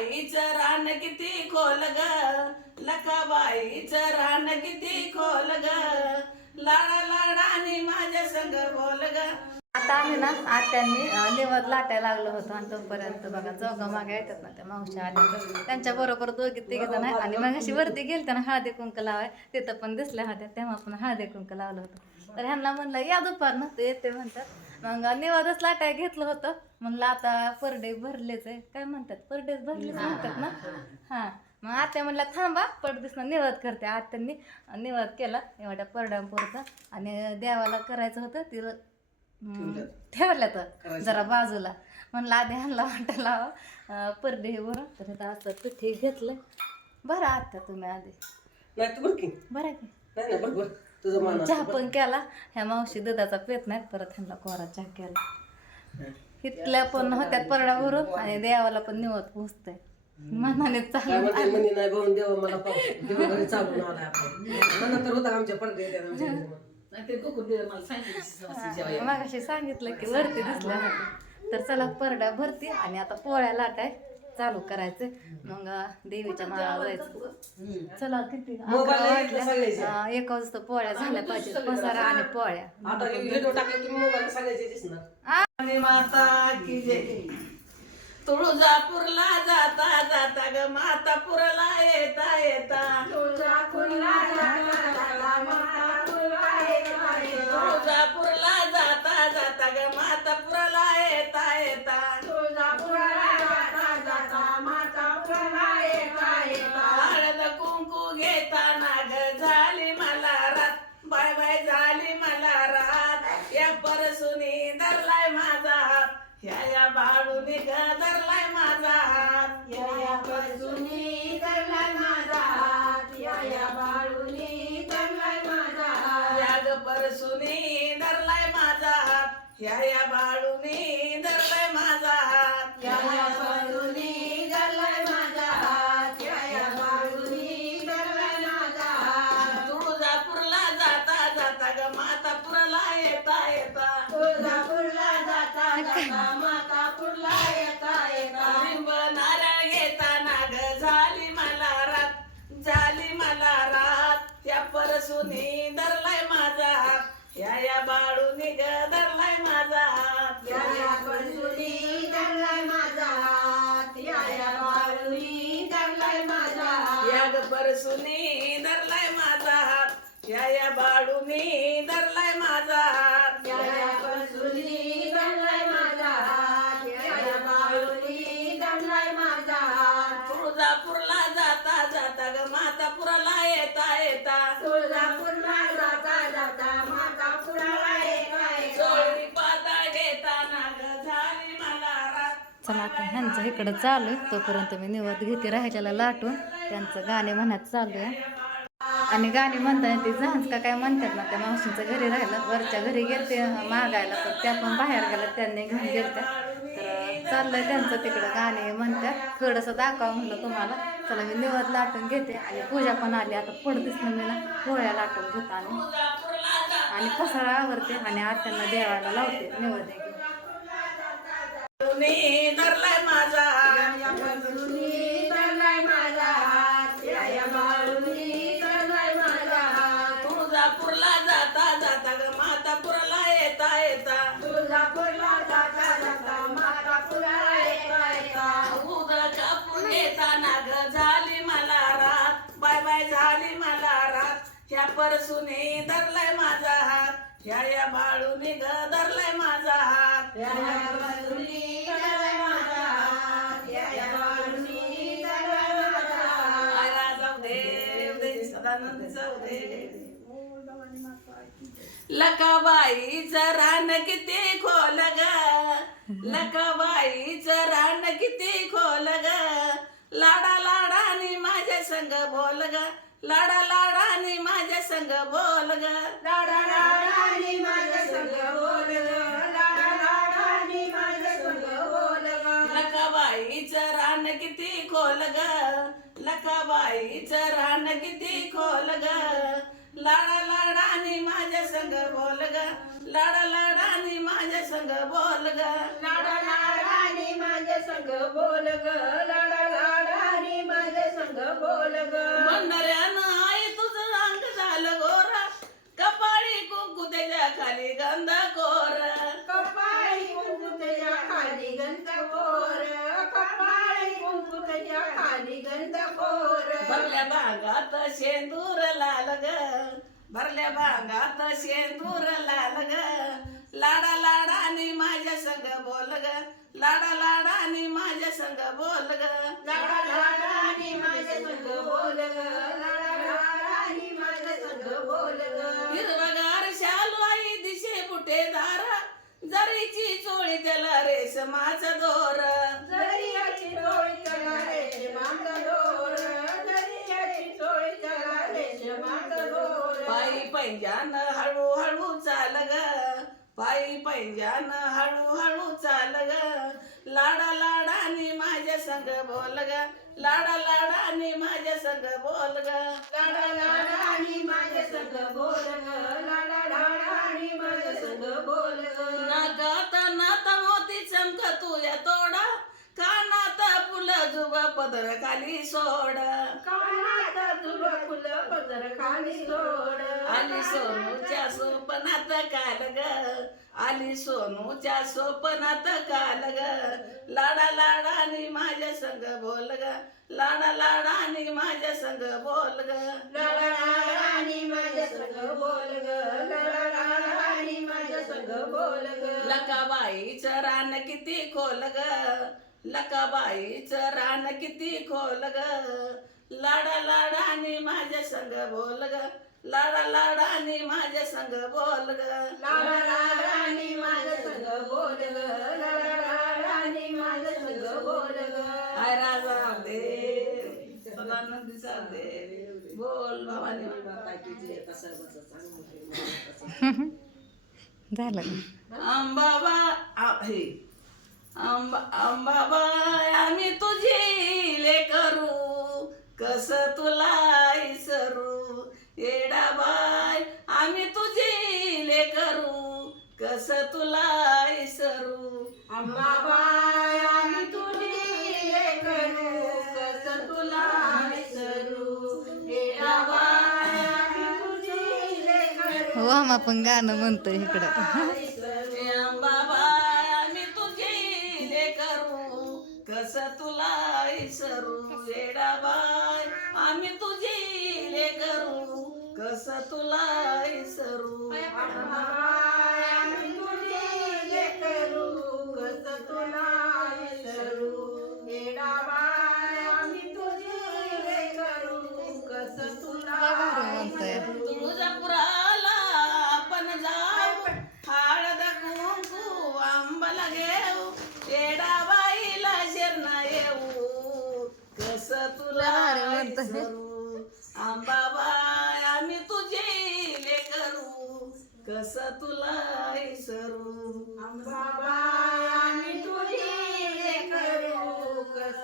लकाबाईचं रान किती खोल ग. लकाबाईचं रान किती खोल ग. लाडा लाडानी माझ्या संग बोल ग. आता आम्ही ना आत्यांनी अं, लाटायला लागलो होतो आणि तोपर्यंत बघा चौघा मागे येतात ना त्या मावशा आल्या. त्यांच्या बरोबर दोघी तिघे जण आहे आणि मग अशी वरती गेलते ना हळदी कुंक लावाय. तिथं पण दिसल्या होत्या तेव्हा पण हळदी कुंक लावलं होतं. तर ह्यांना म्हणलं या दुपारनं ते येते म्हणतात. मग निवदच लाटाय घेतलं होतं. म्हणलं आता परडे भरलेच आहे. काय म्हणतात? परडेच भरलेच म्हणतात ना? हा मग आत्या म्हणल्या थांबा पडदिसनं निवद करते. आत्यांनी निवद केला एवढ्या परड्यांपुरता आणि देवाला करायचं होतं तिला ठेवल्या तर जरा बाजूला. म्हणलं आधी ह्यांना वाटायला लावा परडे हे बरं तर आता असं पिठी घेतलं. बरं आता तुम्ही आधी. नाही तू बघ की. बरं की. नाही बघ. तुझं मान चहा पण केला. ह्या मावशी दुधाचा पेत नाहीत परत ह्यांना कोरा चहा केला. इथल्या पण होत्यात परड्यावरून आणि देवाला पण निवत पोचतंय मनाने चालू म्हणे नाही भाऊन देवा मला पाव देवा घरी चालून आला आपण म्हणत तर होता आमच्या पडदे येतात आमच्या घरी म्हणून. नाही ते कुकूर दिलं मला सांगितलं मागाशी सांगितलं की वरती दिसल्या होत्या तर चला परड्या भरती आणि आता पोळ्या लाटाय. चालू करायचं. मग देवीच्या माळा जायचं. चला किती? अकरा एक वाजता पोळ्या झाल्या पाहिजेत. पसारा आणि पोळ्या. आता व्हिडिओ टाकले तुम्ही मोबाईल सगळ्याचे दिसणार. आणि माता की जय. तुळजापूरला जाता जाता ग मातापुरला येता येता. तुळजापूरला जाता जाता ग मातापुरला येता येता. परसुनी धरलाय माझा हात. या या बाळूनी धरलाय माझा हात. या धरलाय माझा हात. या या बाळूनी धरलाय माझा हात. तुळजापूरला जाता जाता ग मातापुरला येता येता. लिंब हात. या या बाळूनी ग धरलाय माझा हात. या या या ग परसुनी धरलाय माझा हात. या या बाळूनी धरलाय माझा हात. या या परसुनी धरलाय माझा हात. या या बाळूनी धरलाय माझा हात. तुळजापूरला जाता जाता ग मातापुराला चला आता ह्यांचं इकडं चालू आहे. तोपर्यंत मी निवद घेते राहायच्याला लाटून. त्यांचं गाणे म्हणत चालू आहे. आणि गाणे म्हणताय ते जहाज का काय म्हणतात ना त्या मावशींचं घरी राहिलं. वरच्या घरी गेलते मागायला. तर त्या पण बाहेर गेल्या त्यांनी घेऊन गेलत्या. तर चाललंय त्यांचं तिकडं गाणे म्हणतात. थोडंसं दाखवा म्हणलं तुम्हाला. चला मी निवद लाटून घेते. आणि पूजा पण आली. आता पडतीच ना मी ना पोळ्या लाटून घेतो आणि आणि पसारा आवरते आणि आत्यांना देवाला लावते. निवद घेऊन बाळूनी धरलाय माझा तुळजापूरला जाता जाता ग मातापुरला येता येता. उदळ कापून घेताना ग झाली मला रात. बाय बाय झाली मला रात. ह्या परसुनी धरलाय माझा हात. ह्या या बाळूनी ग धरलाय माझा हात. आला सदानंद जाऊ दे लकाबाईचं रान किती खोल ग. लकाबाईचं रान किती खोल ग. लाडा लाडानी माझ्या संग बोल ग. लाडा लाडानी माझ्या संग बोल ग. लाडा लाडानी माझ्या संग बोल ग. लाडा लाडानी माझ्या संग बोल ग. लकाबाईचं रान किती खोल ग. लकाबाईचं रान किती खोल लाडा लाडाने माझ्या संग बोल ग. लाडा लाडाने माझ्या संग बोल ग. लाडा लाडाने माझ्या संग बोल ग. लाडा लाडाने माझ्या संग बोल ग. मंडऱ्यानं आई तुझं अंग झालं गोरा. कपाळी कुंकू त्याच्याखाली गंधा. लाडा भरल्या बागात शेंदूर लाल ग. भरल्या बागात शेंदूर लाल ग. लाडा लाडानी माझ्या संग बोल ग. लाडा लाडानी माझ्या संग बोल ग. लाडा लाडानी माझ्या संग बोल ग. लाडा लाडानी माझ्या संग बोल ग. हिरवगार शालू आई दिशे बुटेदार. जरीची चोळी त्याला रेशमाचा दोर. पैंजान हळू हळू चाल ग पायी पैंजान हळू हळू चाल ग लाडा लाडानी माझ्या संग बोल ग लाडा लाडानी माझ्या संग बोल ग लाडा लाडानी माझ्या संग बोल ग लाडा लाडानी माझ्या संग बोल ग नाकात नात मोती चमक तुझ्या या तोडा. कानात फुलं जुब पदर खाली सोड. कानात तुला फुलं पदर खाली सोड. आली सोनूच्या स्वप्नात काल ग आली सोनूच्या सोपनात काल ग लाडा लाडानी माझ्या संग बोल ग लाडा लाडानी माझ्या संग बोल ग लाडा लाडानी माझ्या संग बोल ग लाडा लाडानी माझ्या संग बोल ग लकाबाईचं रान किती खोल ग लकाबाईचं रान किती खोल ग लाडा लाडानी माझ्या संग बोल ग लाडा लाडानी माझ्या संग बोल ग. लाडा लाडानी माझ्या संग बोल ग. लाडा लाडानी माझ्या संग बोल ग. हाय राजा दे सदानंदी दे बोल भवानी झालं. अंबाबा आ- हे. अंबा अंबाबाय आम्ही तुझी ले करू. कस तुला इसरू येडाबाय आम्ही तुझी ले करू कस तुला इसरू? अंबाबाई आम्ही तुझी लेकरू. कस तुला विसरू हेराबाई आम्ही तुझी लेकरू. हो आम्हा पण गाणं म्हणतोय इकडं. तुला इसरू तुला तुझी कस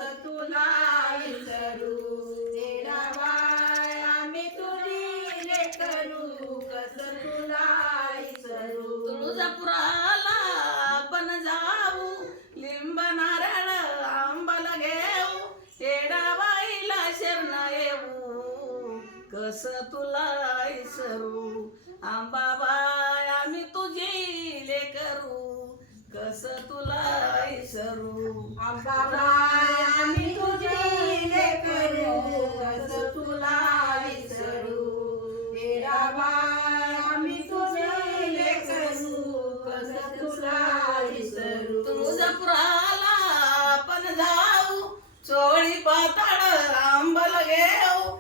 विसरू हेराबाई आम्ही तुझी लेकरू कस तुला विसरू तुळजापुराला आपण जाऊ. लिंब नारळ आंबाला घेऊ. येडाबाईला शरण येऊ. कस तुला इसरू आंबाबाई तुला इसरू अंबाबाई आम्ही तुझी लेकरू कस तुला विसरू. हेराबाई आम्ही तुझी लेकरू कस तुला विसरू. तुळजापुराला आपण जाऊ चोळी पाताळ आंबल घेऊ.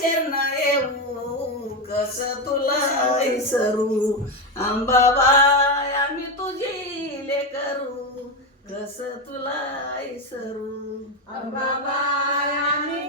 शरण येऊ कस तुला इसरू आंबाबाई कस तुला सरू अंबाबाई आम्ही